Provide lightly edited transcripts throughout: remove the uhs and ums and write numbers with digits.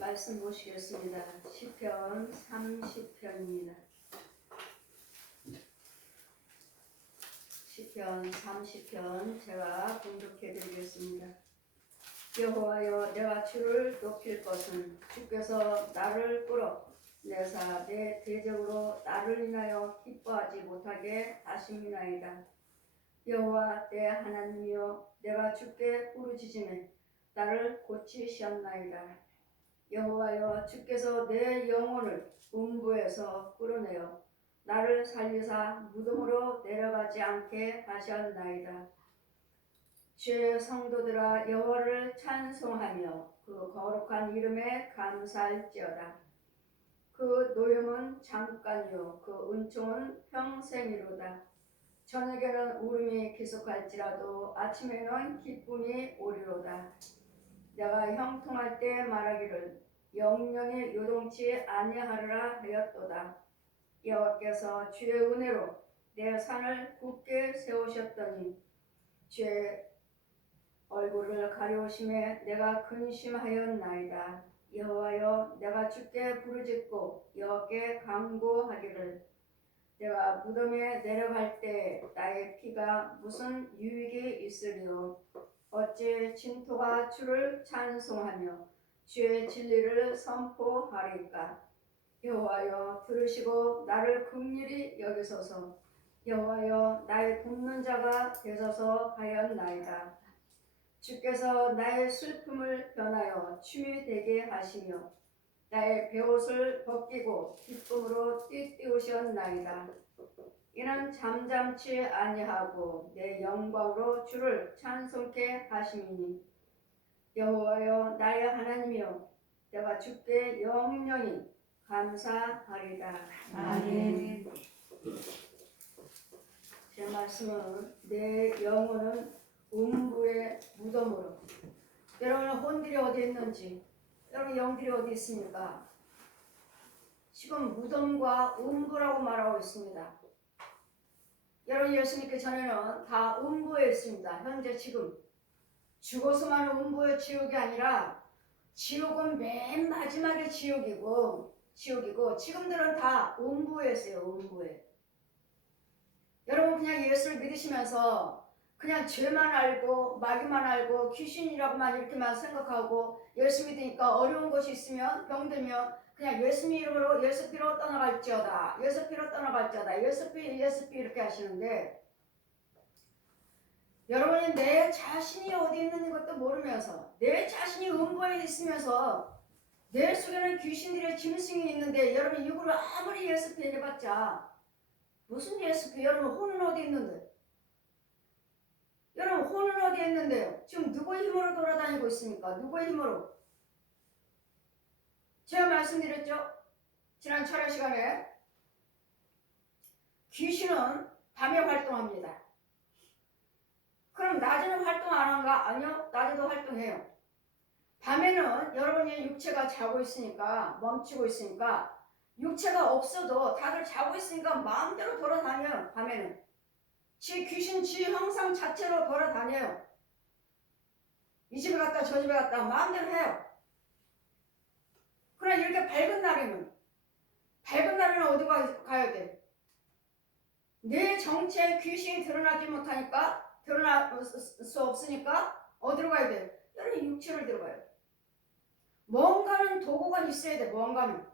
말씀 보시겠습니다. 시편 30편입니다. 시편 30편 제가 봉독해 드리겠습니다. 여호와여, 내가 주를 높일 것은 주께서 나를 끌어 내사 내 대적으로 나를 인하여 기뻐하지 못하게 하심이나이다. 여호와 내 하나님이여, 내가 주께 부르짖음에 나를 고치시었나이다. 여호와여, 주께서 내 영혼을 음부에서 끌어내어 나를 살리사 무덤으로 내려가지 않게 하셨나이다. 주의 성도들아, 여호와를 찬송하며 그 거룩한 이름에 감사할지어다. 그 노염은 잠깐이요 그 은총은 평생이로다. 저녁에는 울음이 계속할지라도 아침에는 기쁨이 오리로다. 내가 형통할 때 말하기를 영영이 요동치 아니하리라 하였도다. 여호와께서 주의 은혜로 내 산을 굳게 세우셨더니 주의 얼굴을 가려우심에 내가 근심하였나이다. 여호와여, 내가 주께 부르짖고 여호와께 간구하기를 내가 무덤에 내려갈 때 나의 피가 무슨 유익이 있으리요. 어찌 진토가 주를 찬송하며 주의 진리를 선포하리까. 여호와여, 들으시고 나를 긍휼히 여기소서. 여호와여, 나의 돕는 자가 되소서 하였나이다. 주께서 나의 슬픔을 변하여 춤이 되게 하시며 나의 베옷을 벗기고 기쁨으로 띠띠우셨나이다. 이는 잠잠치 아니하고 내 영광으로 주를 찬송케 하심이니. 여호와여, 나의 하나님이여, 내가 주께 영영히 감사하리다. 아멘. 제 말씀은 내 영혼은 음부의 무덤으로. 여러분, 혼들이 어디 있는지, 여러분 영들이 어디 있습니까? 지금 무덤과 음부라고 말하고 있습니다. 여러분, 예수 믿기 전에는 다 음부에 있습니다. 현재 지금 죽어서만 음부의 지옥이 아니라 지옥은 맨 마지막에 지옥이고 지금들은 다 음부에 있어요. 음부에. 여러분, 그냥 예수를 믿으시면서 그냥 죄만 알고 마귀만 알고 귀신이라고만 이렇게만 생각하고 예수 믿으니까 어려운 것이 있으면 병들면 그냥 예수 이름으로 예수 피로 떠나갈지어다. 예수 피로 떠나갈지어다. 예수 피 이렇게 하시는데, 여러분이 내 자신이 어디 있는 것도 모르면서 내 자신이 음부에 있으면서 내 속에는 귀신들의 짐승이 있는데 여러분 이거를 아무리 예수 피 해봤자 무슨 예수 피? 여러분 혼은 어디 있는데? 여러분 혼은 어디에 있는데요? 지금 누구의 힘으로 돌아다니고 있습니까? 누구의 힘으로? 제가 말씀드렸죠? 지난 철야 시간에 귀신은 밤에 활동합니다. 그럼 낮에는 활동 안 한가? 아니요, 낮에도 활동해요. 밤에는 여러분의 육체가 자고 있으니까, 멈추고 있으니까 육체가 없어도 다들 자고 있으니까 마음대로 돌아다녀요. 밤에는 귀신 지 형상 자체로 돌아다녀요. 이 집에 갔다 저 집에 갔다 마음대로 해요. 그러나 이렇게 밝은 날에는 어디 가야 돼? 내 정체에 귀신이 드러나지 못하니까, 드러날 수 없으니까 어디로 가야 돼? 여러분 육체를 들어가요. 뭔가는 도구가 있어야 돼. 뭔가는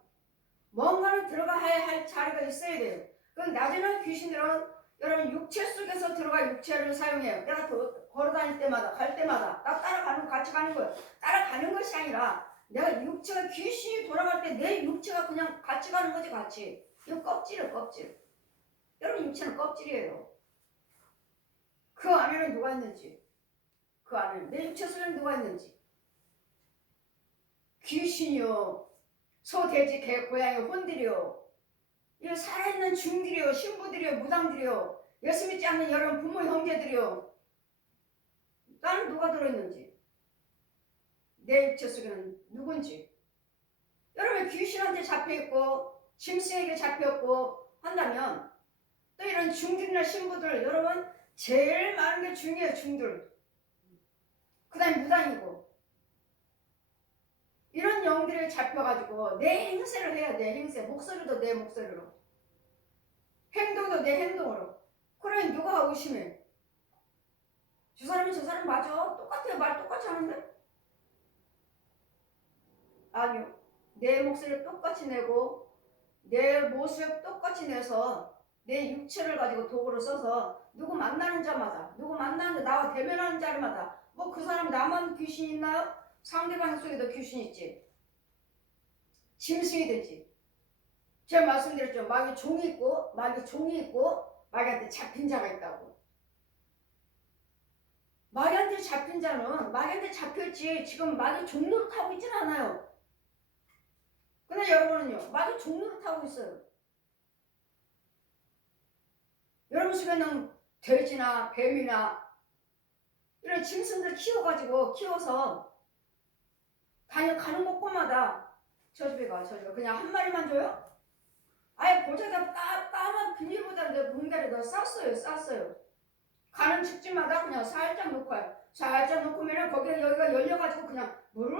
들어가야 할 자리가 있어야 돼요. 그럼 낮에는 귀신들은 여러분 육체 속에서 들어가 육체를 사용해요. 내가 걸어다닐 때마다 갈 때마다 나 따라가는 같이 가는 거예요. 따라가는 것이 아니라 내가 육체가 귀신이 돌아갈 때 내 육체가 그냥 같이 가는 거지. 같이. 이거 껍질이에요. 껍질. 여러분 육체는 껍질이에요. 그 안에는 누가 있는지, 그 안에 내 육체 속에는 누가 있는지. 귀신이요, 소, 돼지, 개, 고양이, 혼들이요, 이 살아있는 중들이요, 신부들이요, 무당들이요, 예수 믿지 않는 여러분 부모 형제들이요. 나는 누가 들어있는지, 내 육체 속에는 누군지. 여러분 귀신한테 잡혀있고 짐승에게 잡혀있고 한다면 또 이런 중들이나 신부들, 여러분 제일 많은 게 중이에요. 중들. 그 다음에 무당이고. 이런 영들이 잡혀가지고 내 행세를 해야 돼. 행세. 목소리도 내 목소리로. 행동도 내 행동으로. 그러니 누가 의심해? 저 사람이 저 사람 맞아. 똑같아요. 말 똑같이 하는데? 아니요. 내 목소리를 똑같이 내고 내 모습 똑같이 내서 내 육체를 가지고 도구를 써서 누구 만나는 자마다 누구 만나는데 나와 대면하는 자마다 뭐 그 사람 나만 귀신 있나요? 상대방 속에도 귀신 있지. 짐승이 되지. 제가 말씀드렸죠. 마귀 종이 있고 마귀한테 잡힌 자가 있다고. 마귀한테 잡힌 자는 마귀한테 잡혔지 지금 마귀 종로를 타고 있진 않아요. 근데 여러분은요. 마귀 종로를 타고 있어요. 여러분 속에는 돼지나 뱀이나 이런 짐승들 키워서 가는 곳곳마다 저 집에 가 그냥 한 마리만 줘요? 아예 보자다 까만 비닐보다 뭉다리 더 쌌어요. 가는 집집마다 그냥 살짝 놓고 와요. 살짝 놓고면은 여기가 열려가지고 그냥 물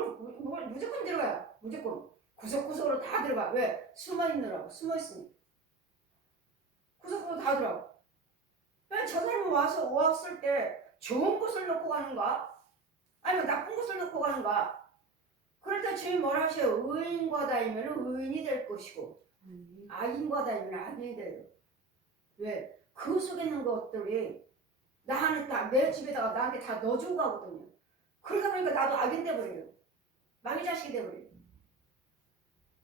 무조건 들어가요. 무조건 구석구석으로 다 들어가. 왜? 숨어있으니 구석구석 다 들어가. 왜 저 사람이 왔을 때 좋은 것을 놓고 가는가? 아니면 나쁜 것을 놓고 가는가? 그럴 때 주님 뭐라 하세요? 의인과 다이면 의인이 될 것이고 악인과 다이면 악인이 돼요. 왜? 그 속에 있는 것들이 내 집에다가 나한테 다 넣어주고 가거든요. 그러다 보니까 나도 악인 돼버려요. 마귀 자식이 돼버려요.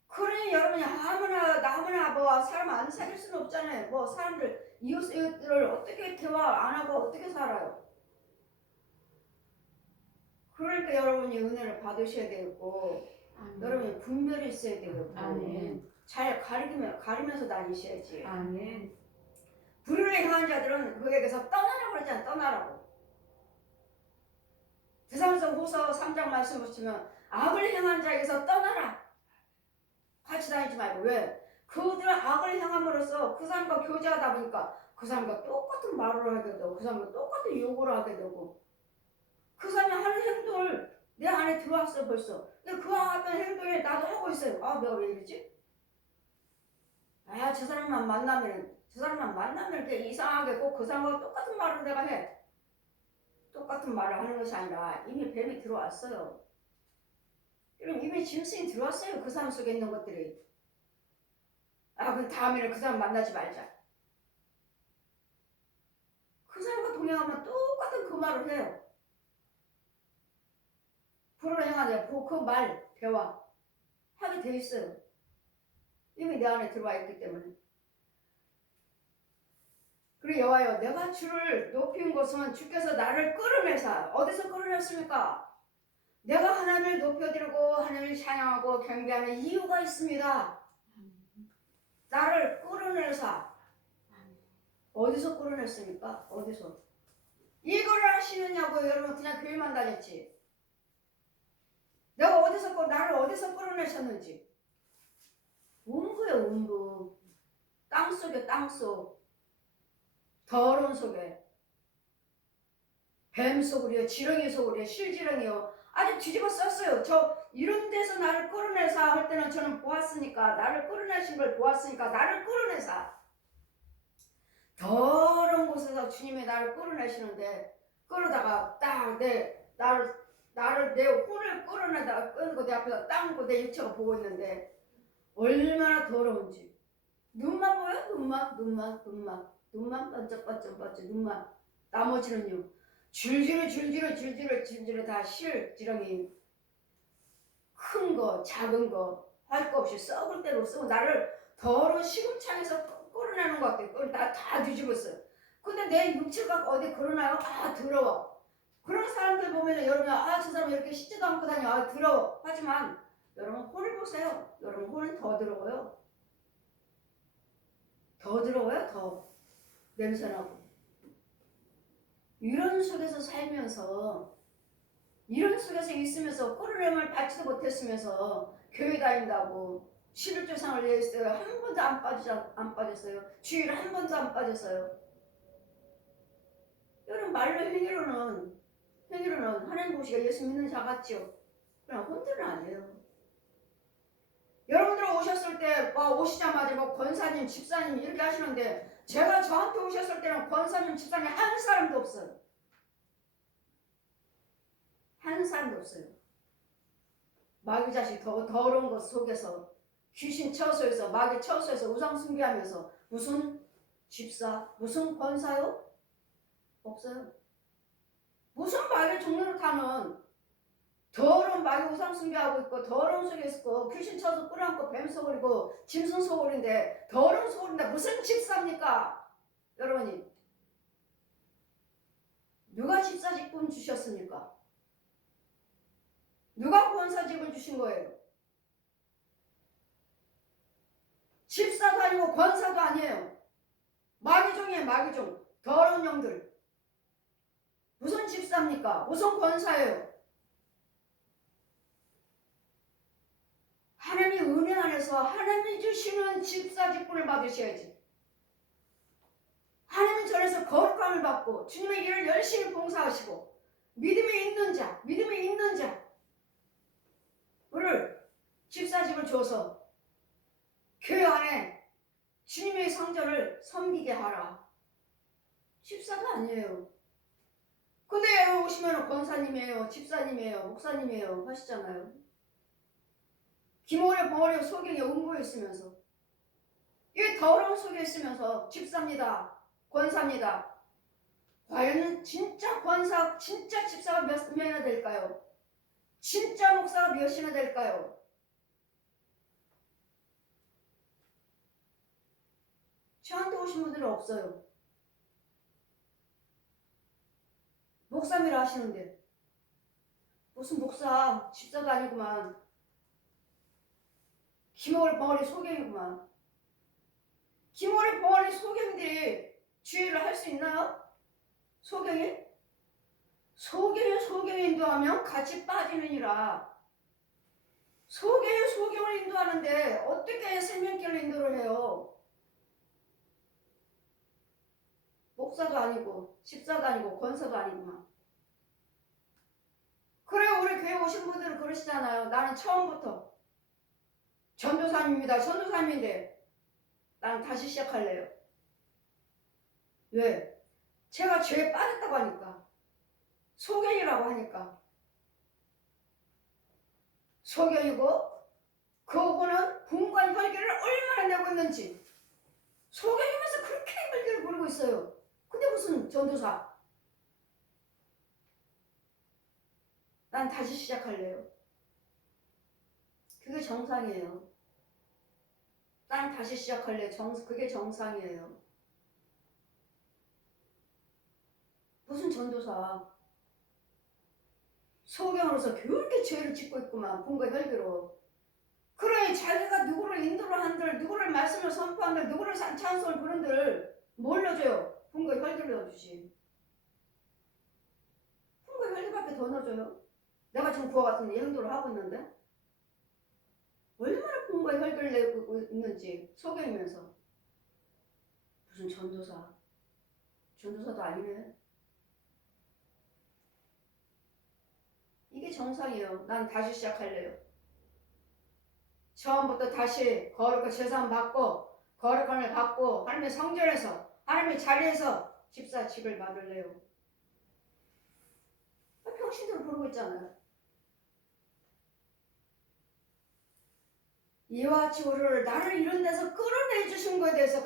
그러니 여러분이 아무나 뭐 사람 안 사귈 수는 없잖아요. 뭐 사람들 이웃들을 어떻게 대화 안 하고 어떻게 살아요? 그러니까 여러분이 은혜를 받으셔야 되고 여러분이 분별이 있어야 되고 잘 가리면서 다니셔야지. 아멘. 불의를 행한 자들은 그에게서 떠나라고 그러잖아. 떠나라고. 데살로니가후서 3장 말씀 보시면 악을 행한 자에게서 떠나라. 같이 다니지 말고. 왜? 그들은 악을 행함으로써 그 사람과 교제하다 보니까 그 사람과 똑같은 말을 하게 되고 그 사람과 똑같은 요구를 하게 되고 그 사람이 하는 행동을 내 안에 들어왔어요 벌써. 근데 그와 같은 행동을 나도 하고 있어요. 아 내가 왜 이러지? 저 사람만 만나면 이렇게 이상하게 꼭 그 사람과 똑같은 말을 내가 해. 똑같은 말을 하는 것이 아니라 이미 뱀이 들어왔어요. 그럼 이미 짐승이 들어왔어요. 그 사람 속에 있는 것들이. 그럼 다음에는 그 사람 만나지 말자. 그 사람과 동행하면 똑같은 그 말을 해요. 불을 행하자. 그 말, 대화 하게 돼 있어요. 이미 내 안에 들어와 있기 때문에. 그리고 여호와여 내가 주를 높인 것은 주께서 나를 끌어내사. 어디서 끌어냈습니까? 내가 하나님을 높여드리고 하나님을 찬양하고 경배하는 이유가 있습니다. 나를 끌어내사. 어디서 끌어냈습니까? 어디서? 이거를 하시느냐고. 여러분 그냥 교회만 다녔지. 내가 나를 어디서 끌어내셨는지. 음부요 음부. 땅속에 땅속. 더러운 속에. 뱀 속으로요. 지렁이 속으로요. 실지렁이요. 아주 뒤집어 썼어요. 이런 데서 나를 끌어내사 할 때는 저는 보았으니까 나를 끌어내신 걸 보았으니까 나를 끌어내사. 더러운 곳에서 주님이 나를 끌어내시는데 끌어다가 딱 나를 내 혼을 끌어내다가 끊고 내 앞에서 딱 놓고 내 육체가 보고 있는데 얼마나 더러운지. 눈만 보여? 눈만 번쩍번쩍 눈만. 나머지는요 줄줄이 다 실지렁이. 큰 거 작은 거 할 거 없이 썩을 대로 쓰고 나를 더러운 시금창에서 끌어내는 것 같아요. 다 뒤집었어요. 근데 내 육체가 어디 그러나요? 더러워. 그런 사람들 보면은 여러분 저 사람 이렇게 씻지도 않고 다녀. 더러워. 하지만 여러분 혼을 보세요. 여러분 혼은 더 더러워요. 더 냄새나고. 이런 속에서 살면서 이런 속에서 있으면서 끌어내림을 받지도 못했으면서 교회 다닌다고 11조 상을 내었어요. 한 번도 안 빠졌어요. 주일 한 번도 안 빠졌어요. 여러분 말로 행위로는 하나님 보시기에 예수 믿는 자 같지요. 그러나 혼들은 아니에요. 오시자마자 뭐 권사님, 집사님 이렇게 하시는데 제가 저한테 오셨을 때는 권사님, 집사님 한 사람도 없어요. 한 사람도 없어요. 마귀 자식 더러운 것 속에서 귀신 처소에서 마귀 처소에서 우상 숭배하면서 무슨 집사, 무슨 권사요? 없어요. 무슨 마귀 종로를 타는 더러운 마귀 우상 숭배하고 있고 더러운 속에 있고 귀신 쳐서 끌어안고 뱀 소굴이고 짐승 소굴인데 더러운 소굴인데 무슨 집사입니까? 여러분이 누가 집사직분 주셨습니까? 누가 권사직을 주신 거예요? 집사도 아니고 권사도 아니에요. 마귀종이에요. 마귀종. 더러운 영들. 무슨 집사입니까? 무슨 권사예요? 하나님의 은혜 안에서 하나님이 주시는 집사 직분을 받으셔야지. 하나님 전에서 거룩함을 받고 주님의 일을 열심히 봉사하시고 믿음이 있는 자를 집사직을 줘서 교회 안에 주님의 성전을 섬기게 하라. 집사도 아니에요. 근데 여기 오시면 권사님이에요, 집사님이에요, 목사님이에요 하시잖아요. 기모레 벙어리 소경에 음부에 있으면서 이 더러운 속에 있으면서 집사입니다, 권사입니다. 과연 진짜 권사, 진짜 집사가 몇 명이나 될까요? 진짜 목사가 몇이나 될까요? 저한테 오신 분들은 없어요. 목사미라 하시는데 무슨 목사, 집사도 아니구만. 기모리 벙어리 소경이구만. 기모리 벙어리 소경들이 주의를 할 수 있나요? 소경이? 소경이 인도하면 같이 빠지느니라. 소경을 인도하는데 어떻게 생명길을 인도를 해요? 목사도 아니고 집사도 아니고 권사도 아니구만. 그래, 우리 교회 오신 분들은 그러시잖아요. 나는 처음부터 전도사님입니다. 전도사님인데 나는 다시 시작할래요. 왜? 제가 죄에 빠졌다고 하니까. 소경이라고 하니까. 소경이고 그분은 분간 혈기를 얼마나 내고 있는지. 소경이면서 그렇게 혈기를 부리고 있어요. 근데 무슨 전도사? 난 다시 시작할래요. 그게 정상이에요. 난 다시 시작할래. 그게 정상이에요. 무슨 전도사? 소경으로서 그렇게 죄를 짓고 있구만. 분과 혈기로. 그래, 자기가 누구를 인도를 한들, 누구를 말씀을 선포한들, 누구를 찬송을 부른들 뭘 넣어줘요? 분과 혈기를 넣어주지. 분과 혈기밖에 더 넣어줘요? 내가 지금 그와 같은 행동을 하고 있는데 얼마나 분과 혈기를 내고 있는지 소경이면서. 무슨 전도사도 아니네. 이게 정상이에요. 난 다시 시작할래요. 처음부터 다시 거룩한 제산 받고 거룩함을 받고 하나님의 성전에서 하나님의 자리에서 집사직을 받을래요. 평신도를 부르고 있잖아요. 이와 같이 우리를 나를 이런 데서 끌어내 주신 것에 대해서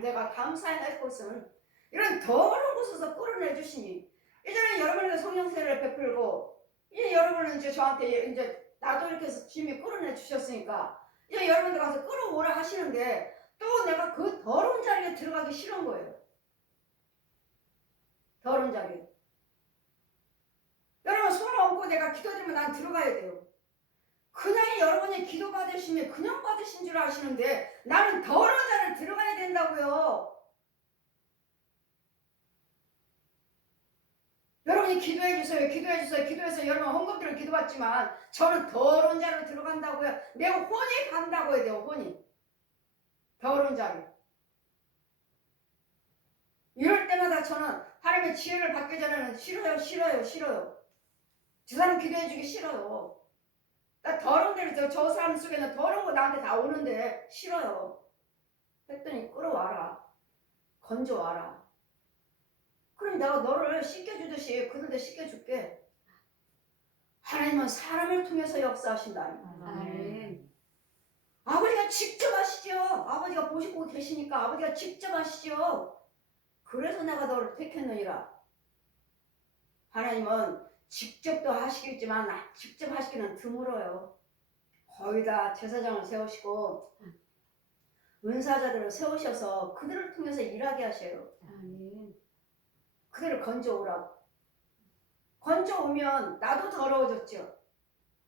내가 감사해야 할 것은 이런 더러운 곳에서 끌어내 주시니 이제는 여러분에게 성령세를 베풀고 이제 여러분은 이제 저한테 이제 나도 이렇게 해서 주님이 끌어내 주셨으니까 이제 여러분들 가서 끌어오라 하시는데 또 내가 그 더러운 자리에 들어가기 싫은 거예요. 더러운 자리. 여러분 손을 얹고 내가 기도드리면 난 들어가야 돼요. 그냥 여러분이 기도 받으시면 그냥 받으신 줄 아시는데 나는 더러운 자리에 들어가야 된다고요. 여러분이 기도해서 여러분 헌금들을 기도받지만 저는 더러운 자리로 들어간다고요. 내가 혼이 간다고 해야 돼요. 혼이. 더러운 자리. 이럴 때마다 저는 하나님의 지혜를 받기 전에는 싫어요. 저 사람 기도해주기 싫어요. 나 더러운 데를 저 사람 속에는 더러운 거 나한테 다 오는데 싫어요. 했더니 끌어와라. 건져와라. 그럼 내가 너를 씻겨주듯이 그들도 씻겨줄게. 하나님은 사람을 통해서 역사하신다. 아멘. 아버지가 직접 하시죠. 아버지가 보시고 계시니까 아버지가 직접 하시죠. 그래서 내가 너를 택했느니라. 하나님은 직접도 하시겠지만 직접 하시기는 드물어요. 거의 다 제사장을 세우시고 은사자들을 세우셔서 그들을 통해서 일하게 하셔요. 아멘. 그들을 건져오라고. 건져오면 나도 더러워졌죠.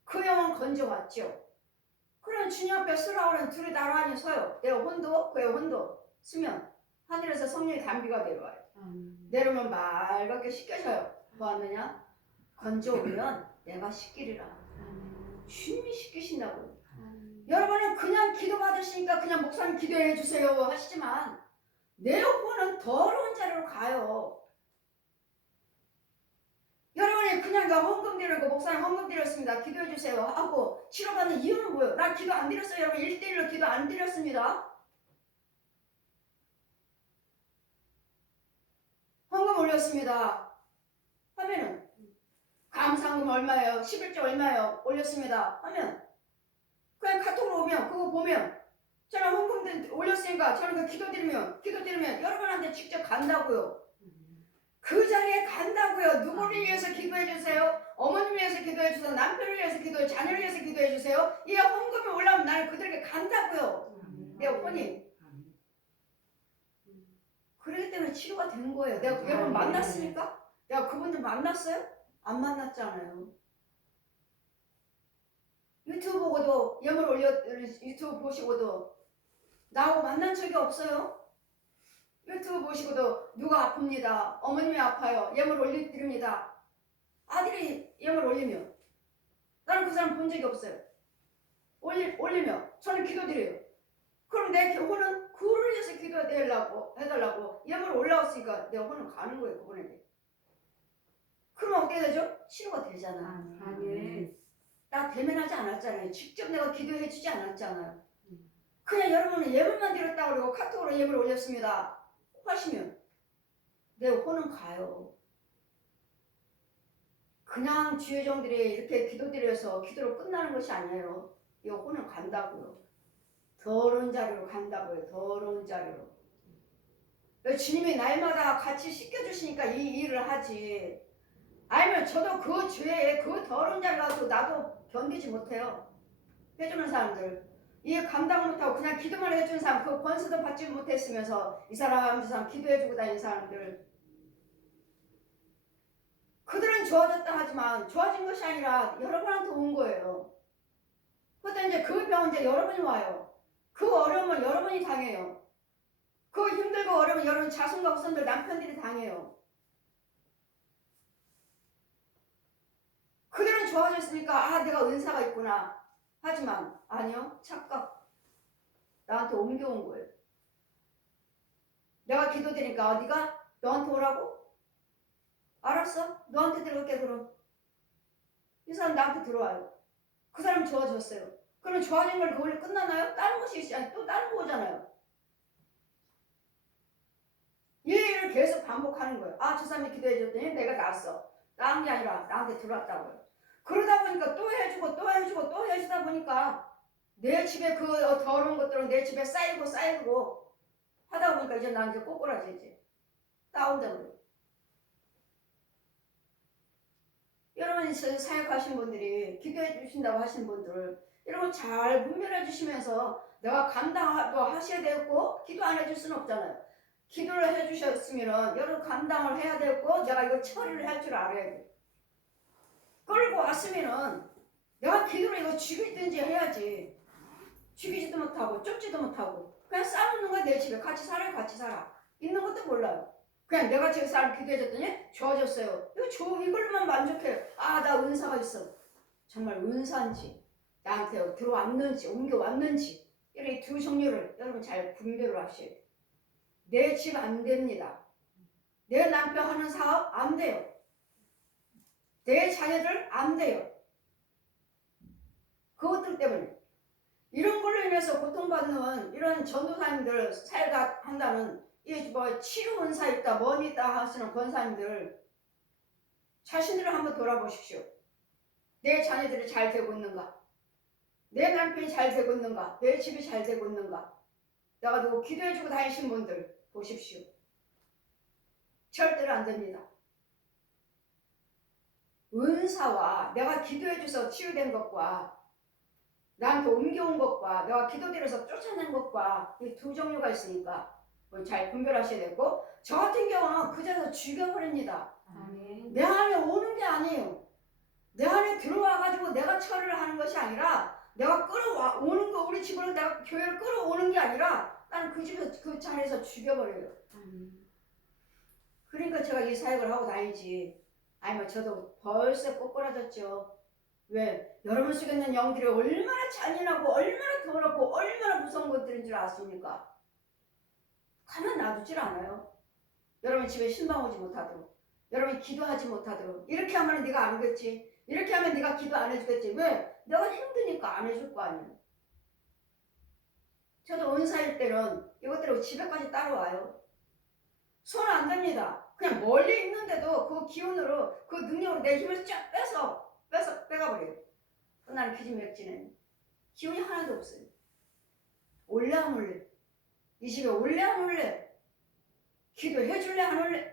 그 영은 건져왔죠. 그럼 주님 앞에 쓰라오는 둘이 나란히 서요. 내 혼도 그의 혼도 쓰면 하늘에서 성령의 단비가 내려와요. 내려오면 맑게 씻겨져요. 뭐 하느냐? 건져오면 내가 씻기리라. 주님이 씻기신다고요. 여러분은 그냥 기도 받으시니까 그냥 목사님 기도해 주세요 하시지만 내 혼은 더러운 자리로 가요. 여러분이 그냥 나 헌금 드리고 목사님 헌금 드렸습니다. 기도해 주세요 하고 치료받는 이유는 뭐예요? 나 기도 안 드렸어요. 여러분 1대1로 기도 안 드렸습니다. 헌금 올렸습니다. 하면은 감사헌금 얼마예요? 11조 얼마예요? 올렸습니다. 하면 그냥 카톡으로 오면 그거 보면 저는 헌금 올렸으니까 저는 그 기도 드리면 여러분한테 직접 간다고요. 그 자리에 간다고요. 누구를 위해서 기도해 주세요? 어머님 위해서 기도해 주세요. 남편을 위해서 기도해 주세요. 자녀를 위해서 기도해 주세요. 이 헌금이 올라오면 나는 그들에게 간다고요. 내 혼이. 그렇기 때문에 치료가 되는 거예요. 내가 여러분 만났으니까? 내가 그분들 만났어요? 안 만났잖아요. 유튜브 보고도 유튜브 보시고도 나하고 만난 적이 없어요. 유튜브 보시고도 누가 아픕니다. 어머님이 아파요. 예물 올려드립니다. 아들이 예물 올리면 나는 그 사람 본 적이 없어요. 올리면 저는 기도드려요. 그럼 내 혼은 그를 위해서 해달라고 예물 올라왔으니까 내 혼은 가는 거예요. 그분에게. 그러면 어떻게 되죠? 치료가 되잖아. 아멘. 나 대면하지 않았잖아요. 직접 내가 기도해 주지 않았잖아요. 그냥 여러분은 예물만 드렸다고 그러고 카톡으로 예물 올렸습니다 하시면 내 혼은 가요. 그냥 주의 종들이 이렇게 기도드려서 기도로 끝나는 것이 아니에요. 이 혼은 간다고요. 더러운 자리로 간다고요. 더러운 자리로. 주님이 날마다 같이 씻겨주시니까 이 일을 하지. 아니면 저도 그 죄에 그 더러운 자리 가서 나도 견디지 못해요. 해주는 사람들. 이해 감당 못하고 그냥 기도만 해주는 사람, 그 권세도 받지 못했으면서 이 사람 저 사람 기도해주고 다니는 사람들, 그들은 좋아졌다 하지만 좋아진 것이 아니라 여러분한테 온 거예요. 그때 이제 그 병은 이제 여러분이 와요. 그 어려움을 여러분이 당해요. 그 힘들고 어려움을 여러분 자손과 후손들 남편들이 당해요. 그들은 좋아졌으니까 내가 은사가 있구나 하지만 아니요, 착각. 나한테 옮겨온 거예요. 내가 기도드리니까 네가 너한테 오라고? 알았어? 너한테 들어올게. 그럼 이 사람 나한테 들어와요. 그 사람 좋아졌어요. 그럼 좋아진 걸 그걸로 끝나나요? 다른 것이 있어요. 또 다른 거잖아요. 이 일을 계속 반복하는 거예요. 저 사람이 기도해 줬더니 내가 나았어. 나은 게 아니라 나한테 들어왔다고요. 그러다 보니까 또 해주고 또 해주고 또 해주다 보니까 내 집에 그 더러운 것들은 내 집에 쌓이고 하다 보니까 이제 난 이제 꼬꾸라지지. 다운되고. 여러분 사역하신 분들이 기도해 주신다고 하신 분들 이런 거 잘 분별해 주시면서 내가 감당도 하셔야 되고 기도 안 해줄 수는 없잖아요. 기도를 해주셨으면 여러분 감당을 해야 되고 내가 이거 처리를 할 줄 알아야 돼. 끌고 왔으면은 내가 기도를 이거 죽이든지 해야지. 죽이지도 못하고 쫓지도 못하고 그냥 싸우는 거야. 내 집에 같이 살아. 있는 것도 몰라요. 그냥 내가 제 사람 기도해줬더니 좋아졌어요. 이걸로만 만족해요. 나 은사가 있어. 정말 은사인지 나한테 들어왔는지 옮겨왔는지 이런 두 종류를 여러분 잘 분별을 하셔야 돼요. 내 집 안 됩니다. 내 남편 하는 사업 안 돼요. 내 자녀들 안 돼요. 그것들 때문에 이런 걸로 인해서 고통받는 이런 전도사님들 사회가 한다는 이 뭐 치료 은사 있다 뭐니 있다 하시는 권사님들 자신들을 한번 돌아보십시오. 내 자녀들이 잘 되고 있는가? 내 남편이 잘 되고 있는가? 내 집이 잘 되고 있는가? 내가 누구 기도해주고 다니신 분들 보십시오. 절대로 안 됩니다. 은사와 내가 기도해줘서 치유된 것과 나한테 옮겨온 것과 내가 기도드려서 쫓아낸 것과 이 두 종류가 있으니까 잘 분별하셔야 되고, 저 같은 경우는 그 자리에서 죽여버립니다. 아멘. 내 안에 오는 게 아니에요. 내 안에 들어와가지고 내가 처리를 하는 것이 아니라 내가 끌어오는 거, 우리 집으로 내가 교회를 끌어오는 게 아니라 나는 그 집에서 그 자리에서 죽여버려요. 아멘. 그러니까 제가 이 사역을 하고 다니지. 아니면 저도 벌써 꼬꾸라졌죠. 왜? 여러분 속에 있는 영들이 얼마나 잔인하고 얼마나 더럽고 얼마나 무서운 것들인 줄 아십니까? 가만 놔두질 않아요. 여러분 집에 신방 오지 못하도록, 여러분이 기도하지 못하도록. 이렇게 하면 네가 안 오겠지, 이렇게 하면 네가 기도 안 해주겠지. 왜? 내가 힘드니까 안 해줄 거 아니에요. 저도 은사일 때는 이것들하고 집에까지 따라와요. 손 안 됩니다. 그냥 멀리 있는데도 그 기운으로, 그 능력으로 내 힘을 쫙 빼가버려요. 나는 기진맥진해. 기운이 하나도 없어요. 올래 안 올래? 이 집에 올래 안 올래? 기도해줄래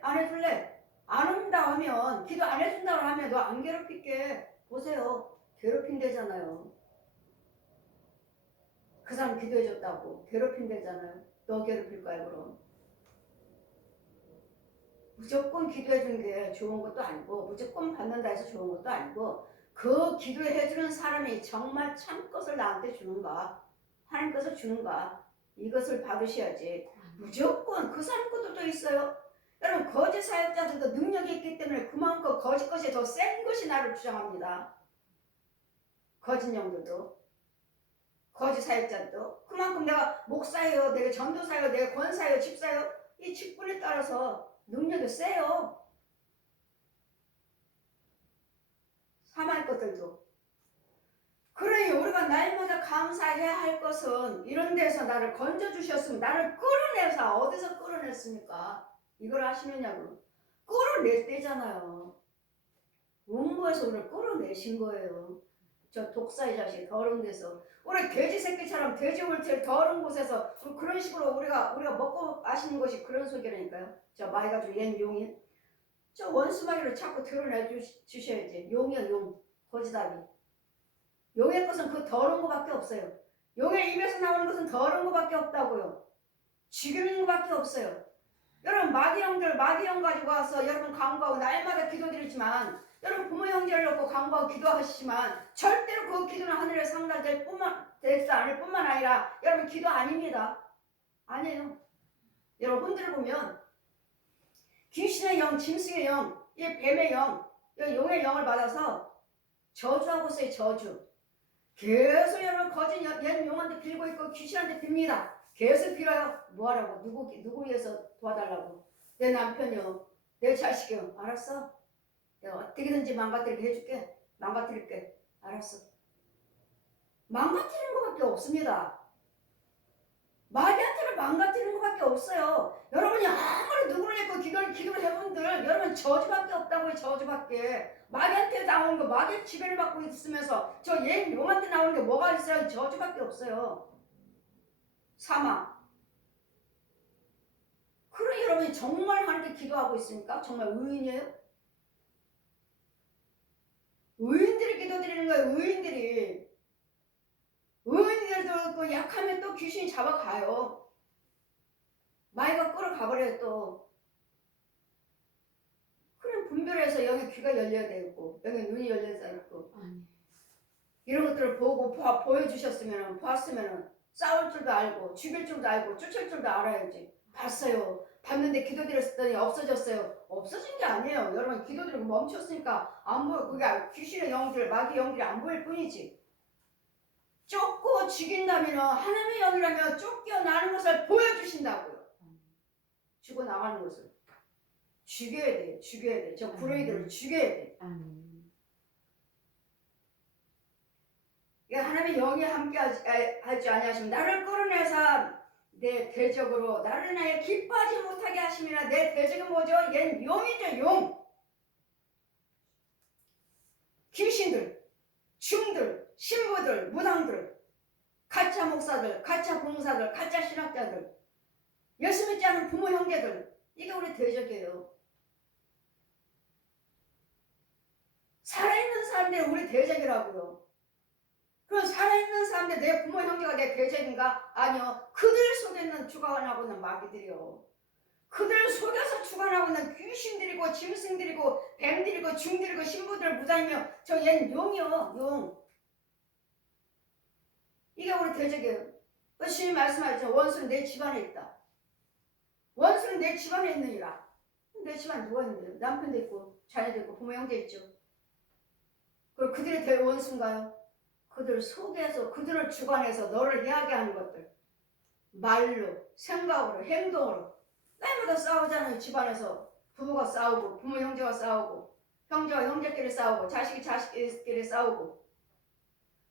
안 해줄래? 안 온다 하면, 기도 안 해준다고 하면 너 안 괴롭힐게. 보세요. 괴롭힌대잖아요. 그 사람 기도해줬다고 괴롭힌대잖아요. 너 괴롭힐 거야 그럼. 무조건 기도해주는 게 좋은 것도 아니고, 무조건 받는다 해서 좋은 것도 아니고, 그 기도해주는 사람이 정말 참 것을 나한테 주는가, 하나님 것을 주는가, 이것을 받으셔야지. 무조건 그 사람 것도 또 있어요. 여러분, 거짓 사역자들도 능력이 있기 때문에 그만큼 거짓 것이 더 센 것이 나를 주장합니다. 거짓 영들도, 거짓 사역자도 그만큼 내가 목사예요, 내가 전도사예요, 내가 권사예요, 집사예요, 이 직분에 따라서 능력이 세요. 사망의 것들도. 그러니 우리가 날마다 감사해야 할 것은, 이런 데서 나를 건져주셨으면, 나를 끌어내서, 어디서 끌어냈습니까? 이걸 아시느냐고. 끌어낼 때잖아요. 원고에서 우리를 끌어내신 거예요. 저 독사의 자식 더러운 데서, 우리 돼지 새끼처럼 돼지 울트를 더러운 곳에서 그런 식으로 우리가 먹고 마시는 것이 그런 속이라니까요. 저 마이가지고 얜 용인, 저 원수마귀를 자꾸 드러내 주셔야지. 용이야 용, 거지다리. 용의 것은 그 더러운 것밖에 없어요. 용의 입에서 나오는 것은 더러운 것밖에 없다고요. 죽이는 것밖에 없어요. 여러분 마귀 형 가지고 와서 여러분 간구하고 날마다 기도드리지만, 여러분 부모 형제를 놓고 간구하고 기도하시지만 절대로 그 기도는 하늘에 상달될 될수 않을 뿐만 아니라 여러분 기도 아닙니다. 아니에요. 여러분 혼들 보면 귀신의 영, 짐승의 영, 이 뱀의 영, 용의 영을 받아서 저주하고 있어요. 저주. 계속 여러분 거짓 옛 용한테 빌고 있고 귀신한테 빕니다. 계속 빌어요. 뭐하라고? 누구 위해서 도와달라고? 내 남편이요, 내 자식이요. 알았어? 내가 어떻게든지 망가뜨리게 해줄게. 망가뜨릴게. 알았어. 망가뜨리는 것밖에 없습니다. 마귀한테는 망가뜨리는 것밖에 없어요. 여러분이 아무리 누구를 믿고 기도를 해본들, 여러분 저주밖에 없다고요. 저주밖에. 마귀한테 나오는 거, 마귀 지배를 받고 있으면서 저 옛 용한테 나오는 게 뭐가 있어요? 저주밖에 없어요. 사망. 그러니 여러분이 정말 하나님께 기도하고 있습니까? 정말 의인이에요? 의인들이 기도드리는 거예요. 의인들이. 의인들도 그 약하면 또 귀신이 잡아가요. 마귀가 끌어가버려요 또. 그럼 분별해서 영의 귀가 열려야 되고, 영의 눈이 열려야 되고, 이런 것들을 보고 보여주셨으면, 보았으면 싸울 줄도 알고, 죽일 줄도 알고, 쫓을 줄도 알아야지. 봤어요. 봤는데 기도드렸더니 없어졌어요. 없어진 게 아니에요. 여러분 기도드리고 멈췄으니까 안 보여. 그게 귀신의 영들, 마귀 영들이 안 보일 뿐이지. 쫓고 죽인다면, 하나님의 영이라면 쫓겨나는 것을 보여주신다고요. 죽어나가는 것을. 죽여야 돼. 죽여야 돼. 저 불의들을 죽여야 돼. 이 하나님의 영이 함께 하지 아니하시면 나를 끌어내사 내 대적으로 나를 인하여 기뻐하지 못하게 하심이라. 내 대적이 뭐죠? 얜 용이죠. 용. 귀신들, 중들, 신부들, 무당들, 가짜 목사들, 가짜 봉사들, 가짜 신학자들, 예수 믿지 않은 부모 형제들, 이게 우리 대적이에요. 살아있는 사람들이 우리 대적이라고요. 그럼 살아있는 사람들, 내 부모 형제가 내 대적인가? 아니요. 그들 속에 있는 주관하고 있는 마귀들이요. 그들 속에서 주관하고 있는 귀신들이고 짐승들이고 뱀들이고 중들이고 신부들 무당이며 저 얘는 용이요. 용. 이게 우리 대적이에요. 주님이 말씀하셨죠. 원수는 내 집안에 있다. 원수는 내 집안에 있느니라. 내 집안에 누가 있는데요? 남편도 있고 자녀도 있고 부모 형제 있죠. 그리고 그들이 될 원수인가요? 그들 속에서 그들을 주관해서 너를 해하게 하는 것들. 말로, 생각으로, 행동으로. 날마다 싸우잖아요. 집안에서 부부가 싸우고 부모 형제가 싸우고 형제와 형제끼리 싸우고 자식이 자식끼리 싸우고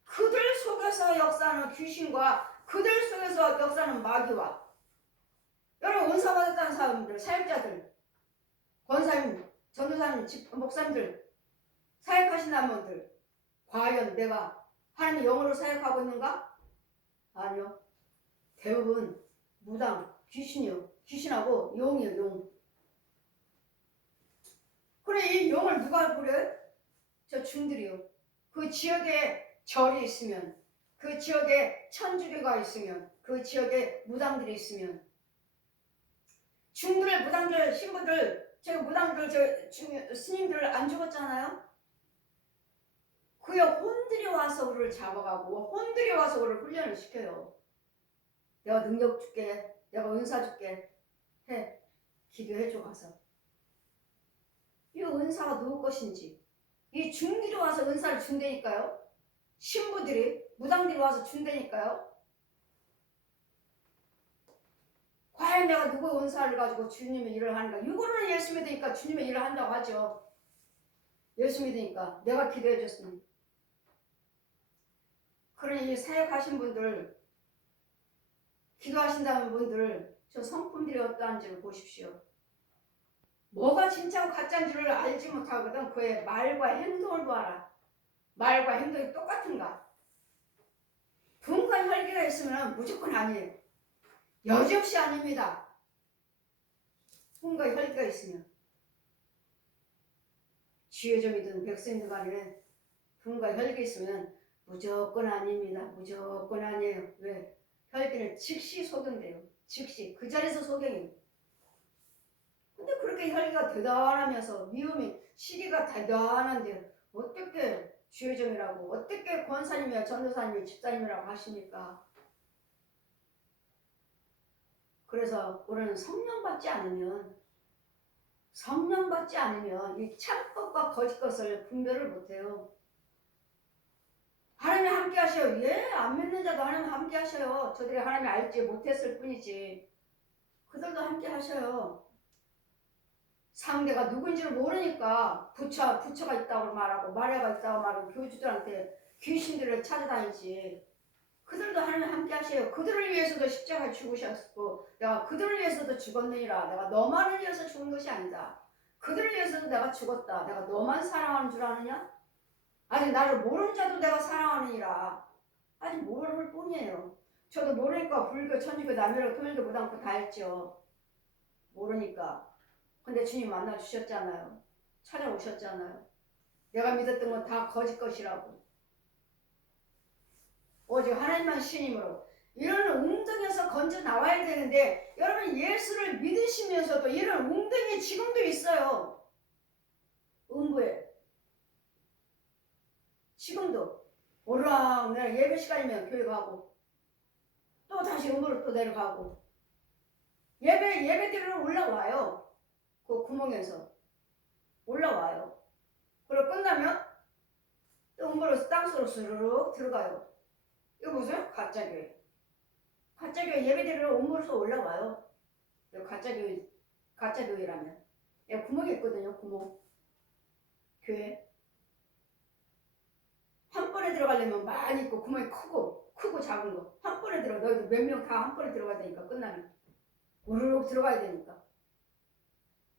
그들 속에서 역사하는 귀신과 그들 속에서 역사하는 마귀와 여러분 은사받았다는 사람들, 사역자들, 권사님, 전도사님, 목사님들, 사역하신 분들 과연 내가 하나님의 영으로 사역하고 있는가? 아니요. 대부분 무당, 귀신이요. 귀신하고 용이요. 용. 그래 이 용을 누가 부려요? 저 중들이요. 그 지역에 절이 있으면 그 지역에 천주교가 있으면 그 지역에 무당들이 있으면 중들, 무당들, 신부들 저 무당들, 스님들 안 죽었잖아요? 그의 혼들이 와서 우리를 잡아가고 혼들이 와서 우리를 훈련을 시켜요. 내가 능력 줄게, 내가 은사 줄게 해. 기도해줘 가서. 이 은사가 누구 것인지 이 중들이 와서 은사를 준다니까요. 신부들이 무당들이 와서 준다니까요. 과연 내가 누구의 은사를 가지고 주님의 일을 하는가. 이거는 예수 믿으니까 주님의 일을 한다고 하죠. 예수 믿으니까 내가 기도해 줬으니. 그러니 이 사역하신 분들 기도하신다는 분들 저 성품들이 어떠한지를 보십시오. 뭐가 진짜고 가짜인지를 알지 못하거든. 그의 말과 행동을 봐라. 말과 행동이 똑같은가? 분과 혈기가 있으면 무조건 아니에요. 여지없이 아닙니다. 분과 혈기가 있으면. 지혜점이든 백성이든 간에 분과 혈기 있으면 무조건 아닙니다. 무조건 아니에요. 왜? 혈기는 즉시 소경돼요. 즉시 그 자리에서 소경해요. 근데 그렇게 혈기가 대단하면서 미움이 시기가 대단한데 어떻게 주의점이라고 어떻게 권사님이야 전도사님이 집사님이라고 하십니까? 그래서 우리는 성령 받지 않으면 이 참것과 거짓 것을 분별을 못해요. 하나님이 함께 하셔요. 예, 안 믿는 자도 하나님 함께 하셔요. 저들이 하나님이 알지 못했을 뿐이지. 그들도 함께 하셔요. 상대가 누구인지를 모르니까 부처가 있다고 말하고 마리아가 있다고 말하고 교주들한테 귀신들을 찾아다니지. 그들도 하나님 함께 하셔요. 그들을 위해서도 십자가에 죽으셨고 내가 그들을 위해서도 죽었느니라. 내가 너만을 위해서 죽은 것이 아니다. 그들을 위해서도 내가 죽었다. 내가 너만 사랑하는 줄 아느냐? 아직 나를 모르는 자도 내가 사랑하느니라. 아직 모를 뿐이에요. 저도 모르니까 불교, 천주교, 남유교, 통일교, 무당교 다 했죠. 모르니까. 근데 주님 만나주셨잖아요. 찾아오셨잖아요. 내가 믿었던 건 다 거짓 것이라고. 오직 하나님만 신임으로. 이런 웅덩이에서 건져 나와야 되는데 여러분 예수를 믿으시면서도 이런 웅덩이 지금도 있어요. 음부에. 지금도 오락내락 예배 시간이면 교회 가고 또 다시 음부로 또 내려가고 예배 드리러 올라와요. 그 구멍에서 올라와요. 그리고 끝나면 또 음부로 땅속으로 스르륵 들어가요. 이거 무슨 가짜교회. 가짜교회 예배드리러 음부로서 올라와요. 이거 가짜교회라면. 여기 구멍이 있거든요. 구멍. 교회. 한 번에 번에 들어가려면 많이 있고 구멍이 크고 작은 거 한 번에 들어. 너희들 몇 명 다 한 번에 들어가야 되니까 끝나면 우르륵 들어가야 되니까.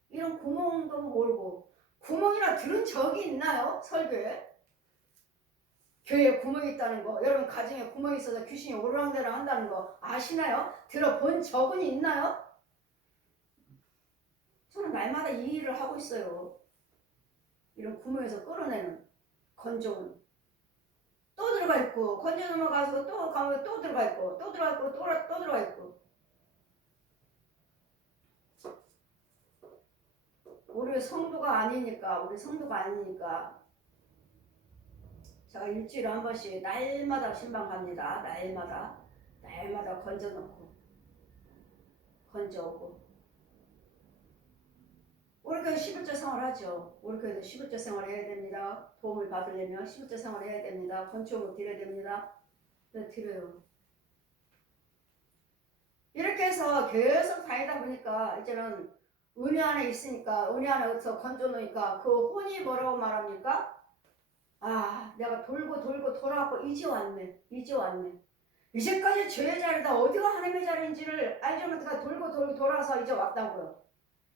이런 구멍도 모르고 구멍이나 들은 적이 있나요? 설교에? 교회에 구멍이 있다는 거, 여러분 가정에 구멍이 있어서 귀신이 오르락내락 한다는 거 아시나요? 들어본 적은 있나요? 저는 날마다 이 일을 하고 있어요. 이런 구멍에서 끌어내는 건조는 또 들어가 있고, 건져 넘어가서 또 가면 또 들어가 있고, 또 들어가 있고, 또 들어가 있고. 우리 성도가 아니니까 제가 일주일에 한 번씩 날마다 신방 갑니다. 날마다 건져놓고 건져오고. 우리 교회 11조 생활하죠. 우리 교회도 11조 생활 해야 됩니다. 도움을 받으려면 11조 생활 해야 됩니다. 건축을 드려야 됩니다. 네, 드려요. 이렇게 해서 계속 다니다 보니까 이제는 은혜 안에 있으니까, 은혜 안에서 건져놓으니까 그 혼이 뭐라고 말합니까? 아, 내가 돌고 돌아왔고 이제 왔네. 이제까지 죄의 자리다. 어디가 하나님의 자리인지를 알지 못하다가 돌고 돌아서 이제 왔다고요.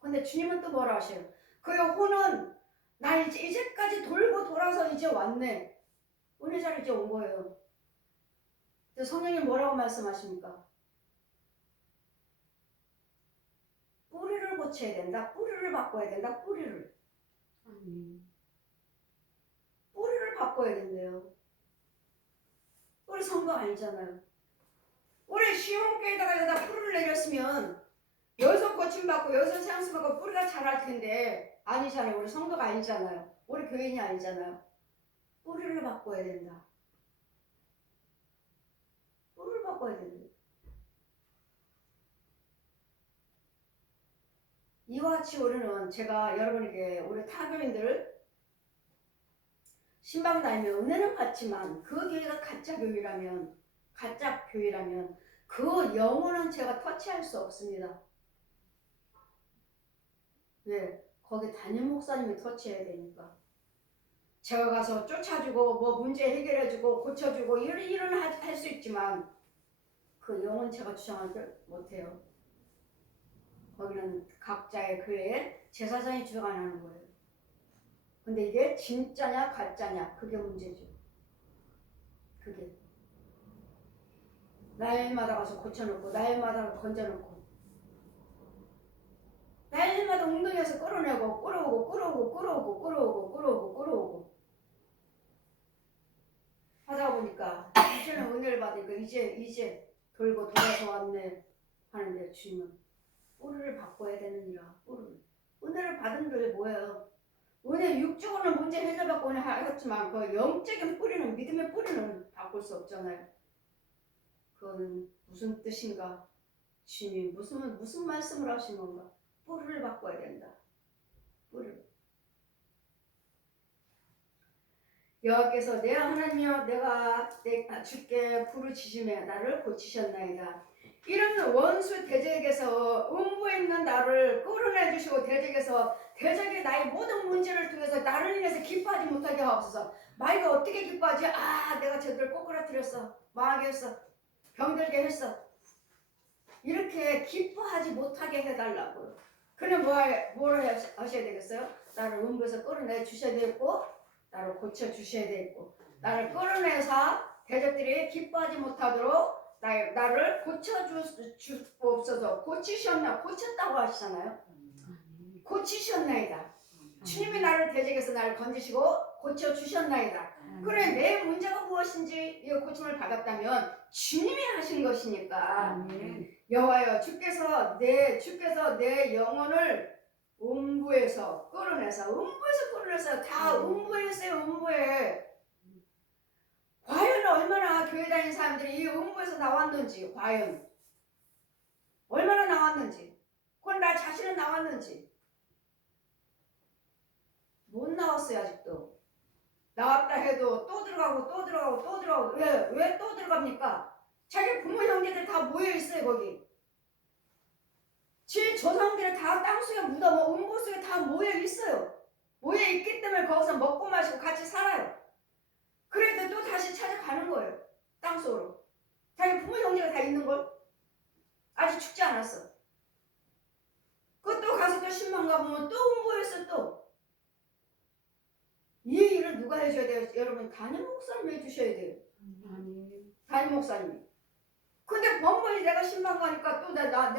근데 주님은 또 뭐라 하셔요? 그 혼은 나 이제까지 돌고 돌아서 이제 왔네. 은혜 자리 이제 온 거예요. 성령님 뭐라고 말씀하십니까? 뿌리를 고쳐야 된다. 뿌리를 바꿔야 된다. 뿌리를 바꿔야 된대요. 우리 성도 아니잖아요. 우리 시온교회에다가 여기다 뿌리를 내렸으면 여기서 고침받고 여기서 세안수받고 뿌리가 자랄 텐데 아니잖아요. 우리 성도가 아니잖아요. 우리 교인이 아니잖아요. 뿌리를 바꿔야 된다. 뿌리를 바꿔야 된다. 이와 같이 우리는 제가 여러분에게 우리 타교인들 신방 다니면 은혜는 받지만 그 교회가 가짜 교회라면 그 영혼은 제가 터치할 수 없습니다. 왜? 거기 담임 목사님이 터치해야 되니까. 제가 가서 쫓아주고 뭐 문제 해결해주고 고쳐주고 이런 일은 할 수 있지만 그 영혼 제가 주장하지 못해요. 거기는 각자의 교회에 제사장이 주관하는 거예요. 근데 이게 진짜냐 가짜냐 그게 문제죠. 그게 날마다 가서 고쳐놓고 날마다 건져놓고 날마다 웅덩이에서 끌어내고 끌어오고 하다 보니까 이제는 은혜를 받으니까 이제 돌고 돌아서 왔네 하는데 주님은 뿌리를 바꿔야 되느니라. 뿌리를. 은혜를 받은 게 뭐예요? 은혜 육적으로는 문제 해결받고 은혜 하였지만 그 영적인 뿌리는, 믿음의 뿌리는 바꿀 수 없잖아요. 그거는 무슨 뜻인가? 주님이 무슨 말씀을 하신 건가? 뿌리를 바꿔야 된다. 뿌리를. 여호와께서 내 하나님이여 내가 주께 부르짖음에 나를 고치셨나이다. 이런 원수 대적에게서 음부에 있는 나를 끌어내 주시고 대적이 나의 모든 문제를 통해서 나를 인해서 기뻐하지 못하게 하옵소서. 마이가 어떻게 기뻐하지? 아, 내가 저들을 꼬꾸라뜨렸어, 망하게 했어, 병들게 했어. 이렇게 기뻐하지 못하게 해달라고요. 그럼 뭐를 하셔야 되겠어요? 나를 음부에서 끌어내 주셔야 되겠고, 나를 고쳐 주셔야 되겠고, 나를 끌어내서 대적들이 기뻐하지 못하도록 나를 고쳐주옵소서. 고쳤다고 하시잖아요. 고치셨나이다. 주님이 나를 대적해서 나를 건지시고 고쳐주셨나이다. 그래, 내 문제가 무엇인지 이 고침을 받았다면 주님이 하신 것이니까. 여호와여 주께서 내 영혼을 음부에서 끌어내서 다 음부에 있어요. 음부에. 과연 얼마나 교회 다니는 사람들이 이 음부에서 나왔는지, 과연 얼마나 나왔는지, 그건 나 자신은 나왔는지 못 나왔어요. 아직도. 나왔다 해도 또 들어가고 왜 또 들어갑니까? 자기 부모 형제들 다 모여있어요. 거기 제 조상들이 다 땅속에 묻어 음부 속에 다 모여있어요. 모여있기 때문에 거기서 먹고 마시고 같이 살아요. 그래도 또 다시 찾아가는 거예요. 땅속으로. 자기 부모 형제가 다 있는 걸. 아직 죽지 않았어. 그또 가서 또 신방 가보면 또 음부에서 또. 이 일을 누가 해줘야 돼요? 여러분 담임 목사님이 해주셔야 돼요. 아멘. 담임 목사님이. 근데 번번이 내가 신방 가니까 또 내가